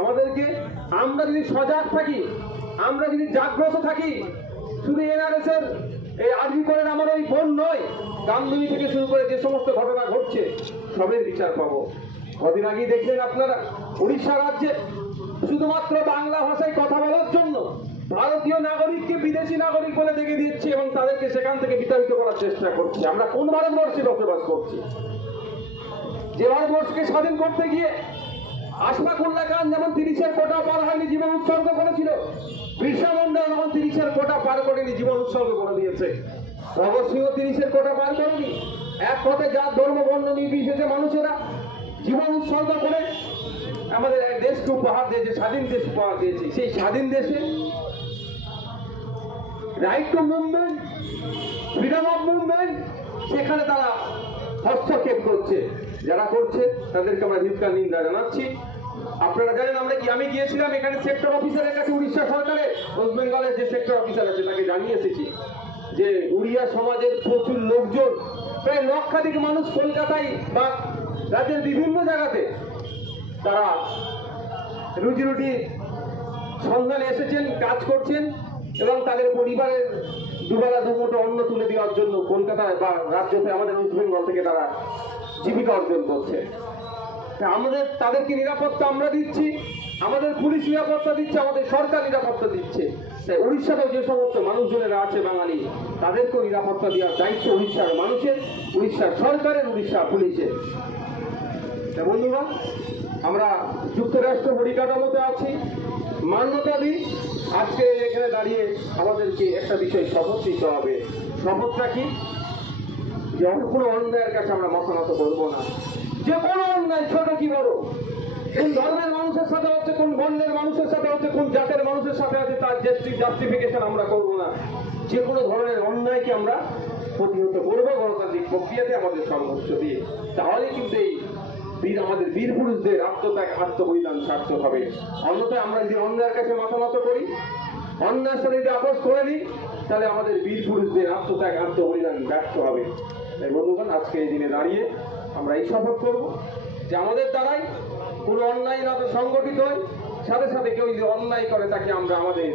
আমাদেরকে আমরা যদি সজাগ থাকি, আমরা যদি জাগ্রত থাকি, শুধু এনআরএস এর এই আরবি করেন আমার ওই বোন নয় গামদুনি থেকে শুরু করে যে সমস্ত ঘটনা ঘটছে, সবের বিচার পাবো। কদিন আগেই দেখলেন আপনারা, উড়িষ্যা রাজ্যে শুধুমাত্র বাংলা ভাষায় কথা বলার জন্য ভারতীয় নাগরিককে বিদেশি নাগরিক বলে দেখে দিচ্ছে এবং তাদেরকে সেখান থেকে বিতাড়িত করার চেষ্টা করছে। আমরা কোন ভারতবর্ষে বসবাস করছি? যে ভারতবর্ষকে স্বাধীন করতে গিয়ে আশফাকুল্লাহ খান যেমন তিরিশের কোটা পার হয়নি, জীবন উৎসর্গ করেছিল। বিরসা মুন্ডা যেমন তিরিশের কোটা পার করেনি, জীবন উৎসর্গ করে দিয়েছে। ভগৎ সিংহ তিরিশের কোটা পার করেনি। এক কথায় যা ধর্ম, বর্ণ নির্বিশেষে মানুষেরা জীবন উৎসর্গ করে আমাদের দেশকে উপহার দিয়েছে, স্বাধীন দেশ উপহার দিয়েছে। সেই স্বাধীন দেশে right to movement freedom of movement সেখানে তারা হস্তক্ষেপ করছে। যারা করছে, তাদেরকে আমরা ধিক্কার, নিন্দা জানাচ্ছি। আপনারা জানেন আমরা কি আমি গিয়েছিলাম এখানে সেক্টর অফিসারের কাছে উড়িষ্যা সরকারের ওয়েস্ট বেঙ্গলের যে সেক্টর অফিসার আছে, তাকে জানিয়ে এসেছি যে উড়িয়া সমাজের প্রচুর লোকজন, প্রায় লক্ষাধিক মানুষ কলকাতায় বা রাজ্যের বিভিন্ন জায়গাতে তারা রুটি সন্ধানে এসেছেন, কাজ করছেন এবং তাদের পরিবারের দুবেলা দুমুঠো অন্ন তুলে দেওয়ার জন্য কলকাতায় বা রাজ্যতে আমাদের ওয়েস্ট বেঙ্গল থেকে তারা জীবিকা অর্জন করছে। আমাদের, তাদেরকে নিরাপত্তা আমরা দিচ্ছি, আমাদের পুলিশ নিরাপত্তা দিচ্ছে, আমাদের সরকার নিরাপত্তা দিচ্ছে। তাই উড়িষ্যাতেও যে সমস্ত মানুষজনেরা আছে বাঙালি, তাদেরকেও নিরাপত্তা দেওয়ার দায়িত্ব উড়িষ্যার মানুষের, উড়িষ্যার সরকারের উড়িষ্যা পুলিশের। তা বন্ধুগণ আমরা যুক্তরাষ্ট্র পরিকাঠামোতে আছি। মান্যতা দিই। আজকে এখানে দাঁড়িয়ে আমাদেরকে একটা বিষয় শপথ নিতে হবে শপথটা কি? যে কোনো অন্যায়ের কাছে আমরা মতামত করব না। যে কোনো অন্যায়, ছোট কি বড়? কোন ধর্মের মানুষের সাথে হচ্ছে কোন বর্ণের মানুষের সাথে হচ্ছে কোন জাতের মানুষের সাথে আছে, তার জাস্টিফিকেশন আমরা করব না। যে কোনো ধরনের অন্যায়কে আমরা প্রতিহত করব গণতান্ত্রিক প্রক্রিয়াতে আমাদের সংঘর্ষ দিয়ে। তাহলে কিন্তু এই বীর, আমাদের বীর পুরুষদের আত্মত্যাগ আত্মবলিদান সার্থক হবে। অন্যথায় আমরা যদি অন্যায়ের কাছে মাথানত করি, অন্যায়ের সাথে যদি আপোষ করে নিই, তাহলে আমাদের বীর পুরুষদের আত্মত্যাগ আত্মবলিদান ব্যর্থ হবে। তাই বন্ধুগণ, আজকে এই দিনে দাঁড়িয়ে আমরা এই শপথ করব যে আমাদের দ্বারাই কোনো অন্যায় না সংগঠিত হয়। সাথে সাথে কেউ যদি অন্যায় করে, তাকে আমরা আমাদের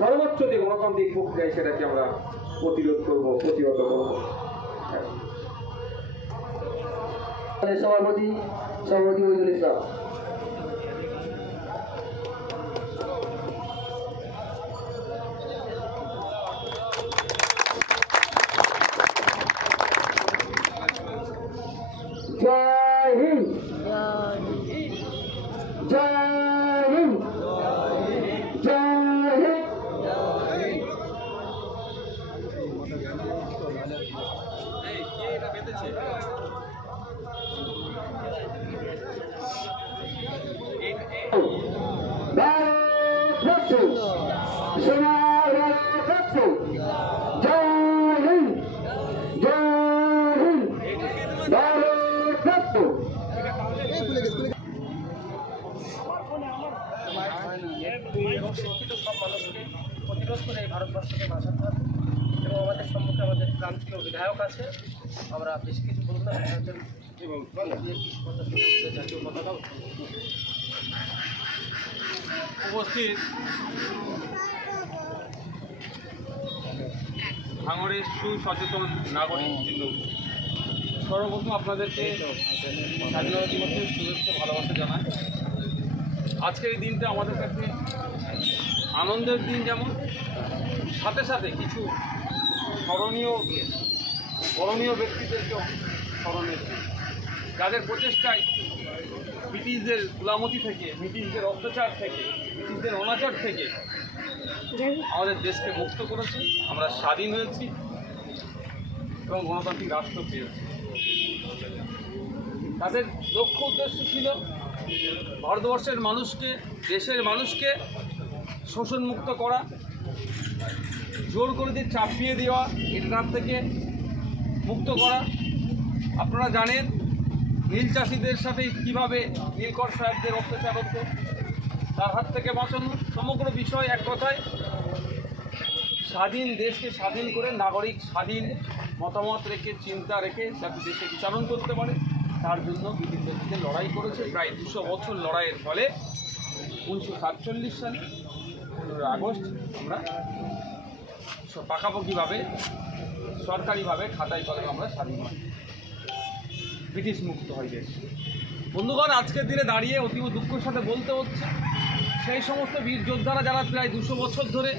সর্বোচ্চ যে গণতান্ত্রিক প্রক্রিয়ায় সেটাকে আমরা প্রতিরোধ করব, প্রতিহত করব। সভাপতি সভাপতি ওইদুল ইসলাম সব মানুষকে প্রতিরোধ করে ভারতবর্ষকে বাঁচাতে হবে এবং আমাদের সম্মুখে আমাদের প্রান্তীয় বিধায়ক আছে। আমরা বেশ কিছু বলব না জাতীয় পতাকা উপস্থিত। ভাঙড়ের সুসচেতন নাগরিক সর্বপ্রথম আপনাদেরকে স্বাধীনতা দিবসের শুভেচ্ছা, ভালোবাসা জানাই আজকের এই দিনটা আমাদের কাছে আনন্দের দিন যেমন, সাথে সাথে কিছু স্মরণীয় স্মরণীয় ব্যক্তিদেরকেও স্মরণের দিন। যাদের প্রচেষ্টায় ব্রিটিশদের গুলামতি থেকে, ব্রিটিশদের অত্যাচার থেকে, ব্রিটিশদের অনাচার থেকে আমাদের দেশকে মুক্ত করেছে, আমরা স্বাধীন হয়েছি এবং গণতান্ত্রিক রাষ্ট্র পেয়েছি। তাদের লক্ষ্য উদ্দেশ্য ছিল ভারতবর্ষের মানুষকে, দেশের মানুষকে শোষণমুক্ত করা, জোর করে দিয়ে চাপিয়ে দেওয়া, এটার থেকে মুক্ত করা। আপনারা জানেন, নীল চাষিদের সাথে কীভাবে নীলকর সাহেবদের অত্যাচার হতো তার হাত থেকে বাঁচানো সমগ্র বিষয় এক কথায়, স্বাধীন দেশকে স্বাধীন করে নাগরিক স্বাধীন মতামত রেখে, চিন্তা রেখে যাতে দেশে বিচারণ করতে পারে, তার জন্য বিভিন্ন দিকে লড়াই করেছে। প্রায় দুশো বছর লড়াইয়ের ফলে উনিশশো সাতচল্লিশ সালে, পনেরোই আগস্ট, আমরা পাকাপাকিভাবে, সরকারিভাবে খাতায় কলমে আমরা স্বাধীন হই। ব্রিটিশ মুক্ত হয় দেশ। বন্ধুগণ, আজকের দিনে দাঁড়িয়ে অতীব দুঃখের সাথে বলতে হচ্ছে সেই সমস্ত বীর যোদ্ধারা যারা প্রায় দুশো বছর ধরে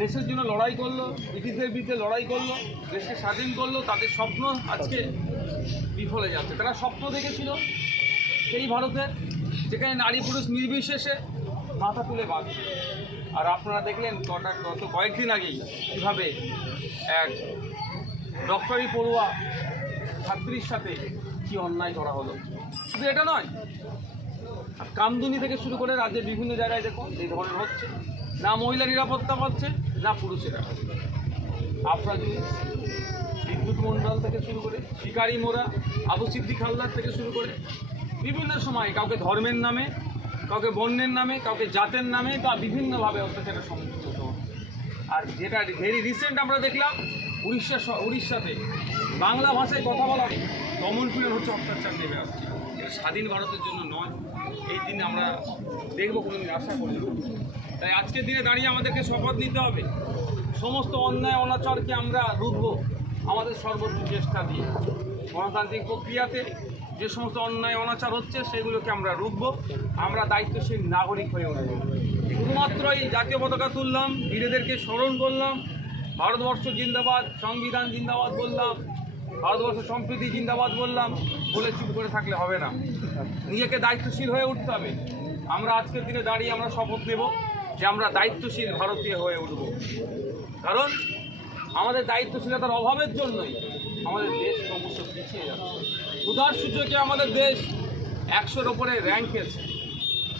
দেশের জন্য লড়াই করল, ব্রিটিশদের বিরুদ্ধে লড়াই করল, দেশকে স্বাধীন করল, তাদের স্বপ্ন আজকে বিফলে যাচ্ছে। তারা স্বপ্ন দেখেছিল সেই ভারতের যেখানে নারী পুরুষ নির্বিশেষে মাথা তুলে বাঁচছে আর আপনারা দেখলেন কটা গত কয়েকদিন আগেই কীভাবে এক ডক্টরি পড়ুয়া ছাত্রীর সাথে কি অন্যায় করা হলো। শুধু এটা নয় আর কামদুনি থেকে শুরু করে রাজ্যের বিভিন্ন জায়গায় দেখুন এই ধরনের হচ্ছে। না মহিলা নিরাপত্তা পাচ্ছে, না পুরুষেরা। আফরাজুল, বিদ্যুৎ মণ্ডল থেকে শুরু করে শিকারি মোড়া, আবু সিদ্দিক হালদার থেকে শুরু করে বিভিন্ন সময় কাউকে ধর্মের নামে, কাউকে বর্ণের নামে, কাউকে জাতের নামে বা বিভিন্নভাবে অত্যাচারের সম্মুখীন হতে হচ্ছে আর যেটা ভেরি রিসেন্ট আমরা দেখলাম, উড়িষ্যা উড়িষ্যাতে বাংলা ভাষায় কথা বলা দমন পীড়ন হচ্ছে অত্যাচার নেমে আসছে। এটা স্বাধীন ভারতের জন্য নয়। এই দিন আমরা দেখব কোনোদিন, আশা করি। তাই আজকের দিনে দাঁড়িয়ে আমাদেরকে শপথ নিতে হবে। সমস্ত অন্যায়, অনাচারকে আমরা রুখব আমাদের সর্বোচ্চ চেষ্টা দিয়ে। গণতান্ত্রিক প্রক্রিয়াতে যে সমস্ত অন্যায়, অনাচার হচ্ছে, সেগুলোকে আমরা রুখব আমরা দায়িত্বশীল নাগরিক হয়ে উঠব। শুধুমাত্র এই জাতীয় পতাকা তুললাম, বীরেদেরকে স্মরণ করলাম, ভারতবর্ষ জিন্দাবাদ, সংবিধান জিন্দাবাদ বললাম ভারতবর্ষ সম্প্রীতি জিন্দাবাদ বললাম, বলে চুপ করে থাকলে হবে না। নিজেকে দায়িত্বশীল হয়ে উঠতে হবে। আমরা আজকের দিনে দাঁড়িয়ে আমরা শপথ নেব যে আমরা দায়িত্বশীল ভারতীয় হয়ে উঠব। কারণ আমাদের দায়িত্বশীলতার অভাবের জন্যই আমাদের দেশ ক্রমশ পিছিয়ে যাচ্ছে। উদার সূচকে আমাদের দেশ একশোর ওপরে র্যাঙ্কেছে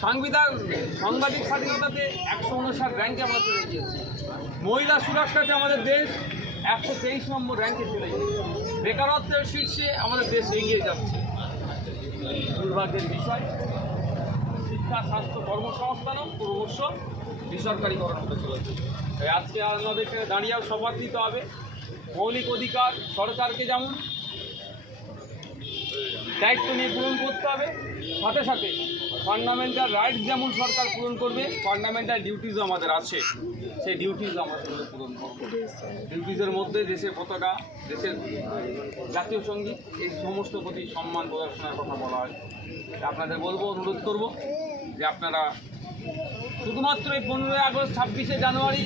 সাংবিধান, সাংবাদিক স্বাধীনতাতে একশো উনষাট র্যাঙ্কে আমরা চলে গিয়েছি। মহিলা সুরক্ষাতে আমাদের দেশ একশো তেইশ নম্বর র্যাঙ্কে চলে গিয়েছে। বেকারত্বের শীর্ষে আমাদের দেশ এগিয়ে যাচ্ছে। দুর্ভাগ্যের বিষয়, শিক্ষা, স্বাস্থ্য, কর্মসংস্থানও ক্রমশ বেসরকারিকরণ হতে চলেছে। তাই আজকে আমাদের এখানে দাঁড়িয়েও শপথ হবে। মৌলিক অধিকার সরকারকে যেমন দায়িত্ব নিয়ে পূরণ করতে হবে। সাথে সাথে ফান্ডামেন্টাল রাইটস যেমন সরকার পূরণ করবে ফান্ডামেন্টাল ডিউটিসও আমাদের আছে। সেই আমরা সেগুলো পূরণ করব। ডিউটিজের মধ্যে দেশের পতাকা, দেশের জাতীয় সংগীত, এই সমস্ত প্রতি সম্মান প্রদর্শনের কথা বলা হয়। আপনাদের বলব, অনুরোধ করব যে আপনারা শুধুমাত্র এই পনেরোই আগস্ট, ছাব্বিশে জানুয়ারি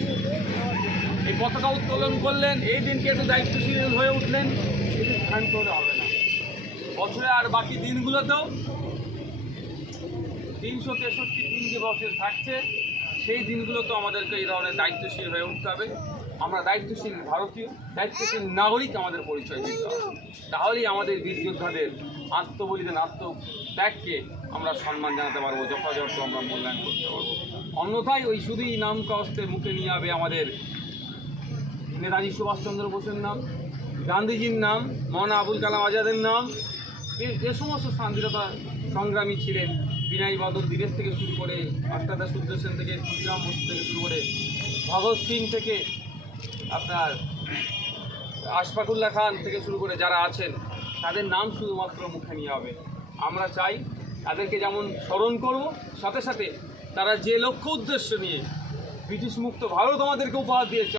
এই পতাকা উত্তোলন করলেন। এই দিনকে একটু দায়িত্বশীল হয়ে উঠলেন। হলে হবে না। বছরে আর বাকি দিনগুলোতেও তিনশো তেষট্টি দিন যে বছর থাকছে। সেই দিনগুলোতেও আমাদেরকে এই ধরনের দায়িত্বশীল হয়ে উঠতে হবে। আমরা দায়িত্বশীল ভারতীয়, দায়িত্বশীল নাগরিক আমাদের পরিচয় দিতে হবে। তাহলেই আমাদের বীর যোদ্ধাদের আত্মবলিদান আত্মত্যাগকে আমরা সম্মান জানাতে পারব, যথাযথ আমরা মূল্যায়ন করতে পারব। অন্যথায় ওই শুধুই নাম কাস্তে মুখে নিয়ে হবে আমাদের নেতাজি সুভাষচন্দ্র বোসের নাম, গান্ধীজির নাম, মৌলানা আবুল কালাম আজাদের নাম যে- সমস্ত স্বাধীনতা সংগ্রামী ছিলেন, বিনয় বাদল দীরেশ থেকে শুরু করে অষ্টাদা সূর্য সেন থেকে ক্ষুদিরাম বসু থেকে শুরু করে ভগৎ সিং থেকে আপনার আশফাকুল্লাহ খান থেকে শুরু করে যারা আছেন, তাদের নাম শুধুমাত্র মুখে নিয়ে হবে। আমরা চাই তাদেরকে যেমন স্মরণ করব, সাথে সাথে তারা যে লক্ষ্য উদ্দেশ্য নিয়ে ব্রিটিশ মুক্ত ভারত আমাদেরকে উপহার দিয়েছে